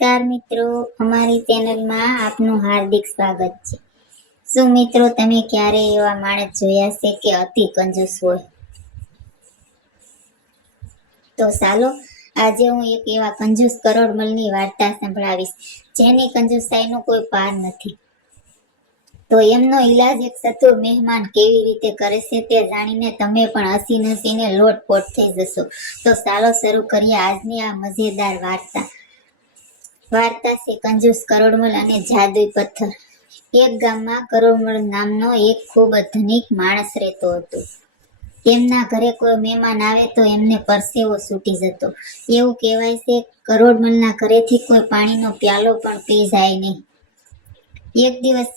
નમસ્કાર મિત્રો, અમારી ચેનલમાં આપનું હાર્દિક સ્વાગત છે। શું મિત્રો તમે ક્યારે એવા માણસ જોયા છે કે અતિ કંજૂસ હોય? તો ચાલો આજે હું એક એવા કંજૂસ કરોડમલની વાર્તા સંભળાવીશ જેની કંજૂસાઈનો કોઈ પાર નથી। તો એમનો ઈલાજ એક ચતુર મહેમાન કેવી રીતે કરે છે તે જાણીને તમે પણ હસીને લોટપોટ થઈ જશો। તો ચાલો શરૂ કરીએ આજની આ મજેદાર વાર્તા છે કંજૂસ કરોડમલ અને જાદુઈ પથ્થર। એક ગામમાં કરોડમલ નામનો એક ખૂબ ધનિક માણસ રહેતો હતો। તેમના ઘરે કોઈ મહેમાન આવે તો એમને પરસેવો છૂટી જતો। એવું કહેવાય છે કરોડમલના ઘરેથી કોઈ પાણીનો પ્યાલો પણ પી જાય નહીં। એક દિવસ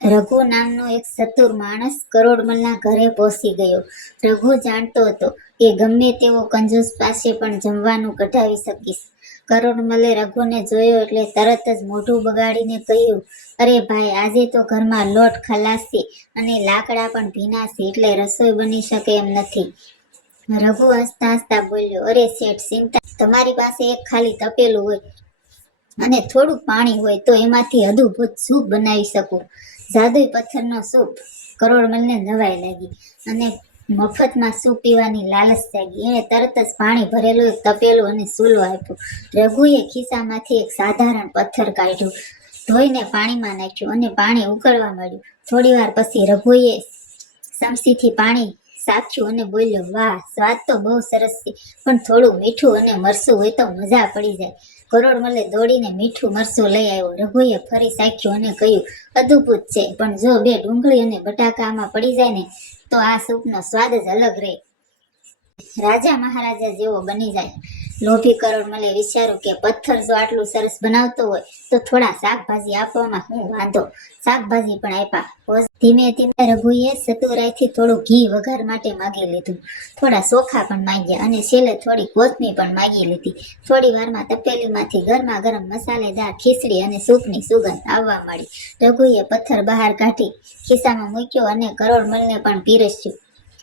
રઘુ નામનો એક ચતુર માણસ કરોડમલના ઘરે પહોંચી ગયો। રઘુ જાણતો હતો કે ગમે તેવો કંજૂસ પાસે પણ જમવાનું કઢાવી શકીશ। કરોડમલે રઘુને જોયો એટલે તરત જ મોઢું બગાડીને કહ્યું, અરે ભાઈ, આજે તો ઘરમાં લોટ ખલાસ છે અને લાકડા પણ ભીના છે, એટલે રસોઈ બની શકે એમ નથી। રઘુ હસતા હસતા બોલ્યો, અરે શેઠ, ચિંતા, તમારી પાસે એક ખાલી તપેલું હોય અને થોડું પાણી હોય તો એમાંથી અદભુત સૂપ બનાવી શકું। જાદુઈ પથ્થરનો સૂપ! કરોડમલને નવાઈ લાગી અને મફતમાં સૂપ પીવાની લાલચ જાગી। એણે તરત જ પાણી ભરેલું એક તપેલું અને સૂલો આપ્યો। રઘુએ ખિસ્સામાંથી એક સાધારણ પથ્થર કાઢ્યો, ધોઈને પાણીમાં નાખ્યું અને પાણી ઉકળવા માંડ્યું। થોડી વાર પછી રઘુએ ચમચીથી પાણી ચાખ્યું અને બોલ્યો, વાહ, સ્વાદ તો બહુ સરસ છે, પણ થોડું મીઠું અને મરચું હોય તો મજા પડી જાય। કરોડમલે દોડીને મીઠું મરચું લઈ આવ્યો। રઘુએ ફરી ચાખ્યું અને કહ્યું, અદ્ભુત છે, પણ જો 2 ડુંગળી અને બટાકા આમાં પડી જાય ને તો આ સૂપનો સ્વાદ જ અલગ રહે, રાજા મહારાજા જેવો બની જાય। લોભી કરોડમલે વિચાર્યું કે પથ્થર જો આટલું સરસ બનાવતો હોય તો થોડા શાકભાજી આપવામાં શું વાંધો। શાકભાજી પણ આપ્યા। ધીમે ધીમે રઘુએ ચતુરાઈથી થોડું ઘી વઘાર માટે માગી લીધું, થોડા ચોખા પણ માંગ્યા અને છેલ્લે થોડી કોથમીર પણ માગી લીધી। થોડી વારમાં તપેલીમાંથી ગરમા ગરમ મસાલેદાર ખીચડી અને સૂપની સુગંધ આવવા માંડી। રઘુએ પથ્થર બહાર કાઢી ખિસ્સામાં મૂક્યો અને કરોડમલને પણ પીરસ્યું।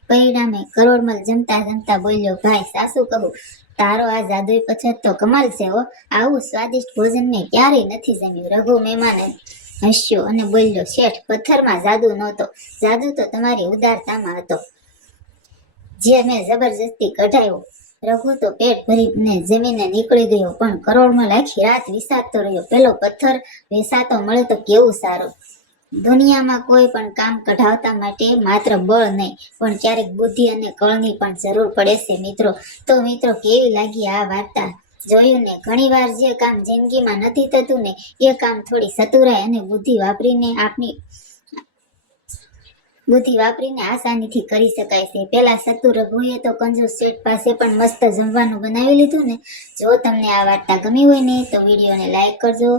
પરિણામે કરોડમલ જમતા જમતા બોલ્યો, ભાઈ, સાસુ કહું, તારો આ જાદુઈ પથ્થર તો કમાલ છે હો, આવું સ્વાદિષ્ટ ભોજન મેં ક્યારેય નથી જમ્યું। રઘુ મહેમાન હસ્યો અને બોલ્યો, શેઠ, પથ્થરમાં જાદુ નહોતો, જાદુ તો તમારી ઉદારતામાં હતો, જે મેં જબરજસ્તી કઢાવ્યો। રઘુ તો પેટ ભરીને જમીને નીકળી ગયો, પણ કરોડમલ આખી રાત વિચારતો રહ્યો, પેલો પથ્થર વેચાતો મળે તો કેવું સારું। દુનિયામાં કોઈ પણ કામ કઢાવતા માટે માત્ર બળ નહીં, પણ ક્યારેક બુદ્ધિ અને કળની પણ જરૂર પડે છે મિત્રો। તો મિત્રો, કેવી લાગી આ વાર્તા? જોયું ને, ઘણીવાર જે કામ જિંદગીમાં નથી થતું ને એ કામ થોડી ચતુરાઈ અને બુદ્ધિ વાપરીને આસાનીથી કરી શકાય છે। પેલા ચતુર રઘુએ તો કંજૂસ શેઠ પાસે પણ મસ્ત જમવાનું બનાવી લીધું ને। જો તમને આ વાર્તા ગમી હોય ને તો વિડીયોને લાઈક કરજો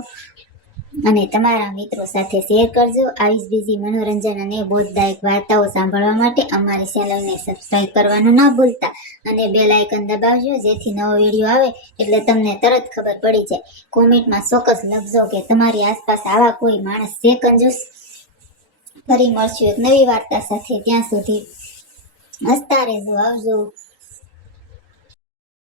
અને તમારા મિત્રો સાથે શેર કરજો। આવી જ બીજી મનોરંજન અને બોધદાયક વાર્તાઓ સાંભળવા માટે અમારી ચેનલને સબસ્ક્રાઇબ કરવાનું ના ભૂલતા અને બેલ આઇકન દબાવજો, જેથી નવો વિડીયો આવે એટલે તમને તરત ખબર પડી જાય। કોમેન્ટમાં ચોક્કસ લખજો કે તમારી આસપાસ આવા કોઈ માણસ છે કંજૂસ। ફરી મળશું એક નવી વાર્તા સાથે, ત્યાં સુધી હસતા રહેજો, આવજો।